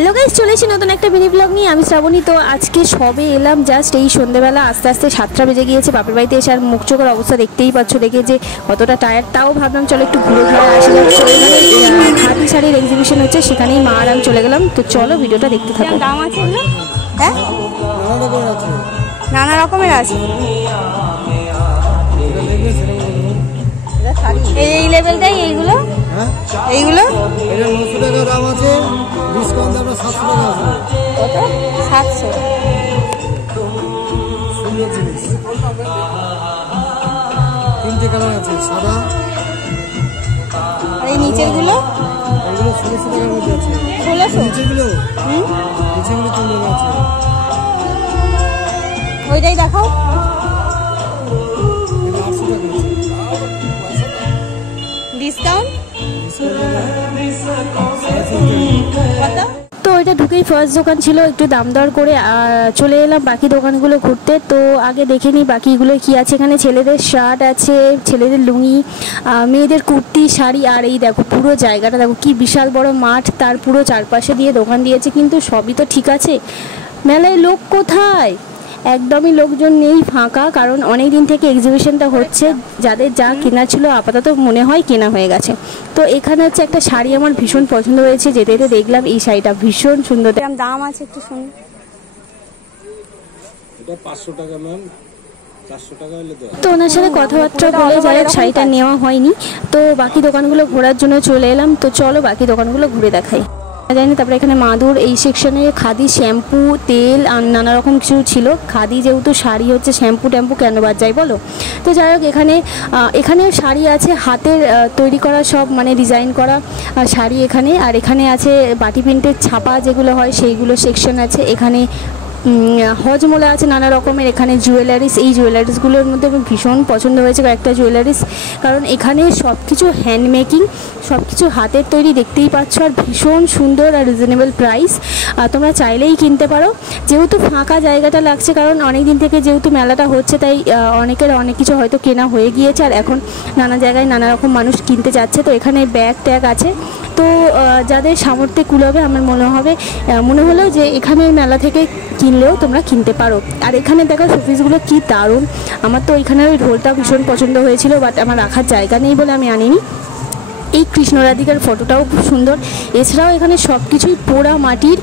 Hello guys, চলে এসেছি নতুন একটা মিনি ব্লগ নিয়ে। আমি শ্রাবণী। তো আজকে সবে এলাম, জাস্ট এই সন্ধ্যেবেলা আস্তে আস্তে 7টা বেজে গিয়েছে বাপের বাড়িতে এসে। আর মুখ চোখের অবস্থা দেখতেই পাচ্ছ, দেখে যে কতটা টায়ার্ড। তাও ভাবলাম চলো একটু ঘুরে ঘুরে আসি। খাদি শাড়ির এক্সিবিশন হচ্ছে, সেখানেই মা আর আমি চলে গেলাম। তো চলো ভিডিওটা দেখতে থাকো। দাম আছে এগুলো? হ্যাঁ, নানা রকমের আছে। এই লেভেলটাই এইগুলো, এইগুলো 900 টাকা দাম আছে, ডিসকাউন্ট আমরা 700 টাকা আছে। কত? 700। সুন্দর জিনিস, তিনটে কালার আছে, সাদা। আর এই নিচের গুলো, এগুলো 1600 টাকার মধ্যে আছে। 1600? নিচেগুলো নিচেগুলো 300 আছে। ওইটাই দেখাও। 800 টাকা আছে। ডিসকাউন্ট কত? তো এটা ঢুকেই ফার্স্ট দোকান ছিল, একটু দাম দর করে চলে এলাম বাকি দোকানগুলো ঘুরতে। তো আগে দেখে নিই বাকিগুলো কি আছে। এখানে ছেলেদের শার্ট আছে, ছেলেদের লুঙ্গি, মেয়েদের কুর্তি, শাড়ি। আর এই দেখো পুরো জায়গাটা দেখো, কি বিশাল বড় মাঠ, তার পুরো চারপাশে দিয়ে দোকান দিয়েছে। কিন্তু সবই তো ঠিক আছে, মেলায় লোক কোথায়? একদমই লোকজন নেই, ফাঁকা। কারণ অনেক দিন থেকে এক্সিবিশনটা হচ্ছে, যাদের যা কেনা ছিল আপাতত মনে হয় কেনা হয়ে গেছে। তো এখানে হচ্ছে একটা শাড়ি আমার ভীষণ পছন্দ হয়েছে, যেতে যেতে দেখলাম এই শাড়িটা ভীষণ সুন্দর। দাম আছে একটু শুনুন। এটা 500 টাকা ম্যাম, 400 টাকা হলে তো। তো ওনার সাথে কথাবার্তা বলে যাই হোক শাড়িটা নেওয়া হয়নি। তো বাকি দোকানগুলো ঘোরার জন্য চলে এলাম। তো চলো বাকি দোকানগুলো ঘুরে দেখাই। জানি। তারপরে এখানে মাদুর, এই সেকশনে খাদি শ্যাম্পু, তেল আর নানা রকম কিছু ছিল। খাদি যেহেতু শাড়ি হচ্ছে, শ্যাম্পু ট্যাম্পু কেন বাদ যায় বলো। তো যাই হোক, এখানেও শাড়ি আছে, হাতের তৈরি করা সব মানে ডিজাইন করা শাড়ি এখানে। আর এখানে আছে বাটি প্রিন্টের ছাপা যেগুলো হয়, সেইগুলো সেকশন আছে। এখানে হজমোলা আছে নানা রকমের। এখানে জুয়েলারিস, এই জুয়েলারিসগুলোর মধ্যে আমার ভীষণ পছন্দ হয়েছে কয়েকটা জুয়েলারিস। কারণ এখানে সব কিছু হ্যান্ডমেকিং, সব কিছু হাতের তৈরি, দেখতেই পাচ্ছ। আর ভীষণ সুন্দর আর রিজনেবল প্রাইস, তোমরা চাইলেই কিনতে পারো। যেহেতু ফাঁকা জায়গাটা লাগছে, কারণ অনেক দিন থেকে যেহেতু মেলাটা হচ্ছে, তাই অনেকের অনেক কিছু হয়তো কেনা হয়ে গিয়েছে। আর এখন নানা জায়গায় নানা রকম মানুষ কিনতে যাচ্ছে। তো এখানে ব্যাগ ট্যাগ আছে। তো যাদের সামর্থ্যে কুলাবে, আমার মনে হলো যে এখানের মেলা থেকে কিনলেও তোমরা কিনতে পারো। আর এখানে দেখো শোপিসগুলো কি দারুণ। আমার তো এখানের ওই ঢোলটা ভীষণ পছন্দ হয়েছিল, বাট আমার রাখার জায়গা নেই বলে আমি আনিনি। এই কৃষ্ণ রাধিকার ফটোটাও খুব সুন্দর। এছাড়াও এখানে সব কিছুই পোড়া মাটির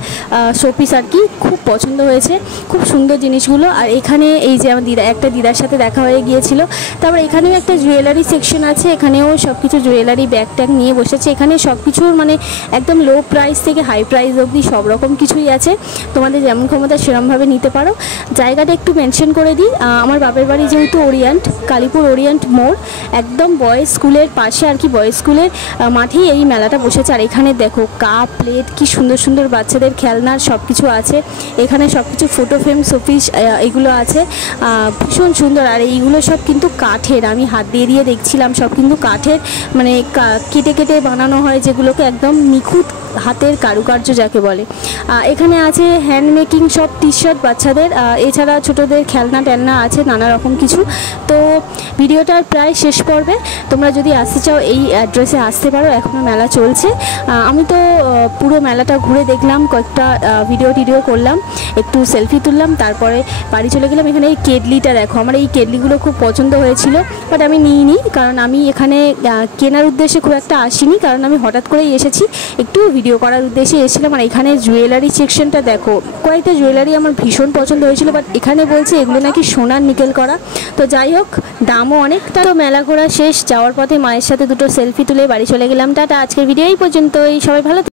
শোপিস আর কি, খুব পছন্দ হয়েছে, খুব সুন্দর জিনিসগুলো। আর এখানে এই যে আমার একটা দিদার সাথে দেখা হয়ে গিয়েছিল। তারপর এখানেও একটা জুয়েলারি সেকশন আছে, এখানেও সব কিছু জুয়েলারি ব্যাগ ট্যাগ নিয়ে বসেছে। এখানে সব কিছুর মানে একদম লো প্রাইস থেকে হাই প্রাইস অবধি সব রকম কিছুই আছে। তোমাদের যেমন ক্ষমতা সেরমভাবে নিতে পারো। জায়গাটা একটু মেনশন করে দিই, আমার বাপের বাড়ি যেহেতু ওরিয়েন্ট, কালীপুর ওরিয়েন্ট মোড়, একদম বয়েজ স্কুলের পাশে আর কি। বয়েজ স্কুলের মাঠেই এই মেলাটা বসেছে। আর এখানে দেখো কাপ প্লেট, কি সুন্দর সুন্দর বাচ্চাদের খেলনার সব কিছু আছে। এখানে সব কিছু ফটো ফ্রেম, শোপিস এগুলো আছে, ভীষণ সুন্দর। আর এইগুলো সব কিন্তু কাঠের, আমি হাত দিয়ে দেখছিলাম, সব কিন্তু কাঠের, মানে কেটে কেটে বানানো হয়, যেগুলোকে একদম নিখুঁত হাতের কারুকার্য যাকে বলে। এখানে আছে হ্যান্ডমেকিং সব টি শার্ট বাচ্চাদের, এছাড়া ছোটদের খেলনা টেলনা আছে নানা রকম কিছু। তো ভিডিওটার প্রায় শেষ পর্বে, তোমরা যদি আসতে চাও এই অ্যাড্রেসে আসতে পারো, এখনও মেলা চলছে। আমি তো পুরো মেলাটা ঘুরে দেখলাম, কয়েকটা ভিডিও করলাম, একটু সেলফি তুললাম, তারপরে বাড়ি চলে গেলাম। এখানে এই কেটলিটা দেখো, আমার এই কেটলিগুলো খুব পছন্দ হয়েছিল, বাট আমি নিইনি, কারণ আমি এখানে কেনার উদ্দেশ্যে খুব একটা আসিনি। কারণ আমি হঠাৎ করেই এসেছি, একটু ভিডিও করার উদ্দেশ্যে এসেছিলাম। আর এখানে জুয়েলারি সেকশনটা দেখো, কয়েকটা জুয়েলারি আমার ভীষণ পছন্দ হয়েছিল, বাট এখানে বলছে এগুলো নাকি সোনার নিকেল করা। তো যাই হোক, দামও অনেক। তো মেলা ঘোরা শেষ, যাওয়ার পথে মায়ের সাথে দুটো সেলফি তুলে বাড়ি চলে গেলাম। টাটা, আজকের ভিডিও এই পর্যন্তই, সবাই ভালো।